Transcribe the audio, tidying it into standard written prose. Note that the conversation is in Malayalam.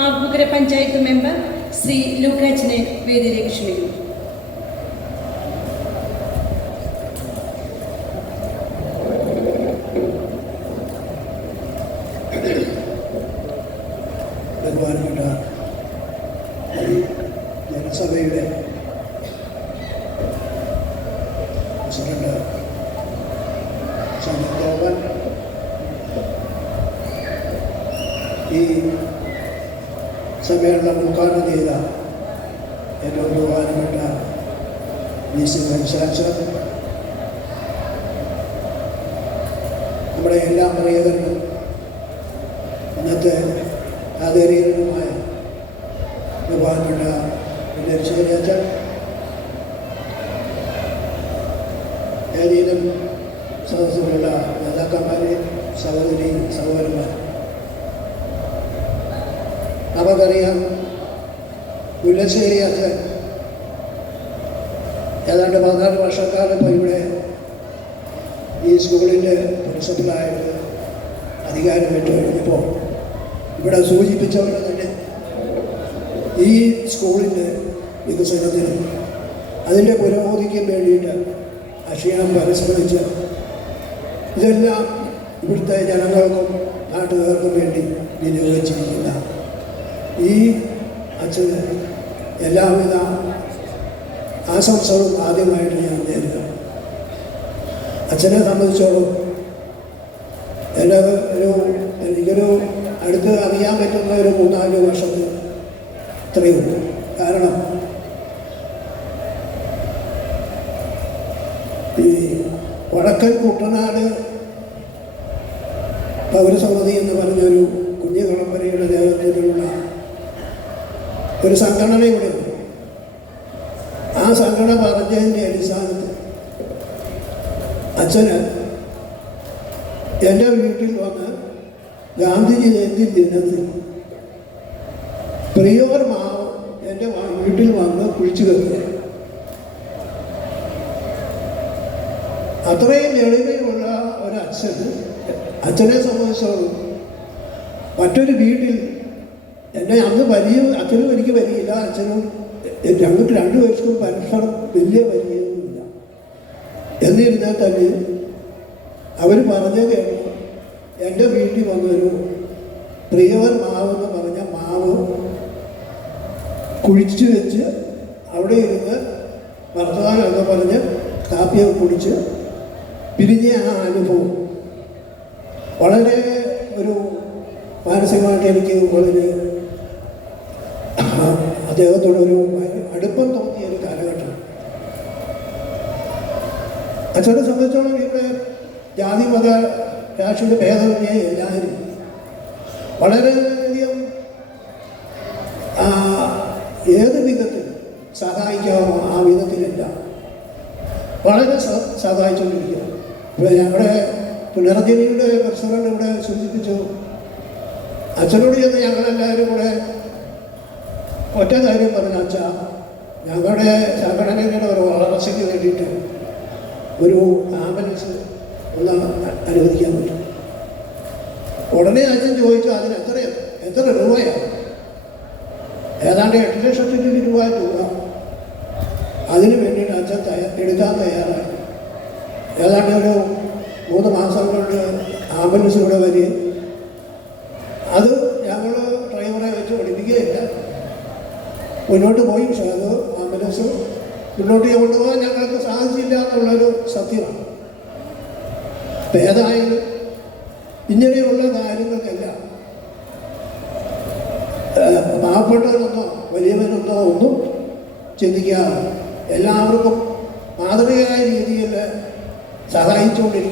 ആർപ്പൂക്കര പഞ്ചായത്ത് മെമ്പർ ശ്രീ ലൂക്കാച്ചനെ വേദിയിലേക്ക് ക്ഷണിക്കുന്നു. ബഹുമാനപ്പെട്ട ജനസഭയുടെ പ്രസിഡന്റ് സമിതോപൻ, ഈ സമ്മേളനം ഉദ്ഘാടനം ചെയ്ത ഏറ്റവും ബഹുമാനപ്പെട്ട DC മനസ്സിലാച്ചർ, നമ്മുടെ എല്ലാ പ്രിയകരും, ഇന്നത്തെ ആദരണീയനുമായ ബഹുമാനപ്പെട്ട ശേഖരച്ചൻ, ഏതെങ്കിലും സദസ്സിലുള്ള നേതാക്കന്മാരെ, സഹോദരി സഹോദരന്മാർ, നമുക്കറിയാം മുല്ലശ്ശേരി അച്ഛൻ ഏതാണ്ട് 14 വർഷക്കാലം ഇപ്പോൾ ഇവിടെ ഈ സ്കൂളിൻ്റെ പ്രിൻസിപ്പലായിട്ട് അധികാരമേറ്റു കഴിഞ്ഞപ്പോൾ ഇവിടെ സൂചിപ്പിച്ചവരെ തന്നെ ഈ സ്കൂളിൻ്റെ വികസനത്തിനും അതിൻ്റെ പുരോഗതിക്കും വേണ്ടിയിട്ട് അക്ഷീണം പരിശ്രമിച്ച് ഇതെല്ലാം ഇവിടുത്തെ ജനങ്ങൾക്കും നാട്ടുകാർക്കും വേണ്ടി വിനിയോഗിച്ചിരിക്കുന്ന ഈ അച്ഛന് എല്ലാവിധ ആശംസകളും ആദ്യമായിട്ട് ഞാൻ നേരിടുക. അച്ഛനെ സംബന്ധിച്ചോളം എനിക്കൊരു അടുത്ത് അറിയാൻ പറ്റുന്ന ഒരു 3-4 വർഷത്തിൽ ഇത്രയുണ്ട്. കാരണം ഈ വടക്കൻ കുട്ടനാട് പൗരസമിതി എന്ന് പറഞ്ഞൊരു കുഞ്ഞു കളമ്പരയുടെ നേതൃത്വത്തിലുള്ള ഒരു സംഘടന ഇവിടെയുണ്ട്. ആ സംഘടന പറഞ്ഞതിൻ്റെ അടിസ്ഥാനത്തിൽ അച്ഛന് എൻ്റെ വീട്ടിൽ വന്ന് ഗാന്ധി ജയന്തി ദിനത്തിൽ പ്രിയോർ മാവ് എൻ്റെ വീട്ടിൽ വന്ന് കുഴിച്ചു കയറുക. അത്രയും എളിമയുള്ള അച്ഛനെ സംബന്ധിച്ചോളം മറ്റൊരു വീട്ടിൽ എന്നെ അന്ന് അച്ഛനും എനിക്ക് വരികയില്ല, അച്ഛനും ഞങ്ങൾക്ക് 2 പേർക്കും പരസ്പരം വലിയ പരിചയമൊന്നുമില്ല. എന്നിരുന്നാൽ തന്നെ അവർ പറഞ്ഞത് എൻ്റെ വീട്ടിൽ വന്നൊരു പ്രിയവർ മാവെന്ന് പറഞ്ഞ മാവ് കുഴിച്ചു വെച്ച് അവിടെ ഇരുന്ന് വർത്തമാനം എന്ന് പറഞ്ഞ് കാപ്പിയൊക്കെ കുടിച്ച് പിരിഞ്ഞ ആ അനുഭവം വളരെ ഒരു മാനസികമായിട്ട് എനിക്ക് വളരെ അദ്ദേഹത്തോടൊരു അടുപ്പം തോന്നിയ ഒരു കാലഘട്ടം. അച്ഛനെ സംബന്ധിച്ചോളം ഇവിടെ ജാതി മത രാഷ്ട്രീയ ഭേദമന്യേ എല്ലാവരും വളരെയധികം ഏത് വിധത്തിൽ സഹായിക്കാമോ ആ വിധത്തിലില്ല വളരെ സഹായിച്ചുകൊണ്ടിരിക്കുക. ഇപ്പോൾ ഞങ്ങളുടെ പുനർജനിയുടെ പ്രസിഡന്റ് ഇവിടെ സൂചിപ്പിച്ചു, അച്ഛനോട് ചെന്ന് ഞങ്ങളെല്ലാവരും കൂടെ ഒറ്റ കാര്യം പറഞ്ഞു, അച്ഛാ ഞങ്ങളുടെ സംഘടനയുടെ ഒരു വളർച്ചയ്ക്ക് വേണ്ടിയിട്ട് ഒരു ആംബുലൻസ് ഒന്ന് അനുവദിക്കാൻ പറ്റും. ഉടനെ അച്ഛൻ ചോദിച്ചു, അതിന് എത്ര രൂപയാണ്? ഏതാണ്ട് 8 ലക്ഷത്തിന് രൂപ അതിന് വേണ്ടിയിട്ട് അച്ഛൻ എടുക്കാൻ തയ്യാറായി. ഏതാണ്ട് ഒരു 3 മാസം കൊണ്ട് ആംബുലൻസ് ഇവിടെ വരികയും അത് ഞങ്ങൾ ഡ്രൈവറെ വെച്ച് പഠിപ്പിക്കുകയില്ല, മുന്നോട്ട് പോയി. പക്ഷേ അത് ആംബുലൻസ് മുന്നോട്ട് കൊണ്ടുപോകാൻ ഞങ്ങൾക്ക് സാധിച്ചില്ല എന്നുള്ളൊരു സത്യമാണ്. അപ്പം ഏതായാലും ഇങ്ങനെയുള്ള കാര്യങ്ങൾക്കെല്ലാം പാവപ്പെട്ടവരെന്നോ വലിയവരെന്നോ ഒന്നും ചിന്തിക്കാതെ എല്ലാവർക്കും മാതൃകയായ രീതിയിൽ സഹായിച്ചുകൊണ്ടിരിക്കുക.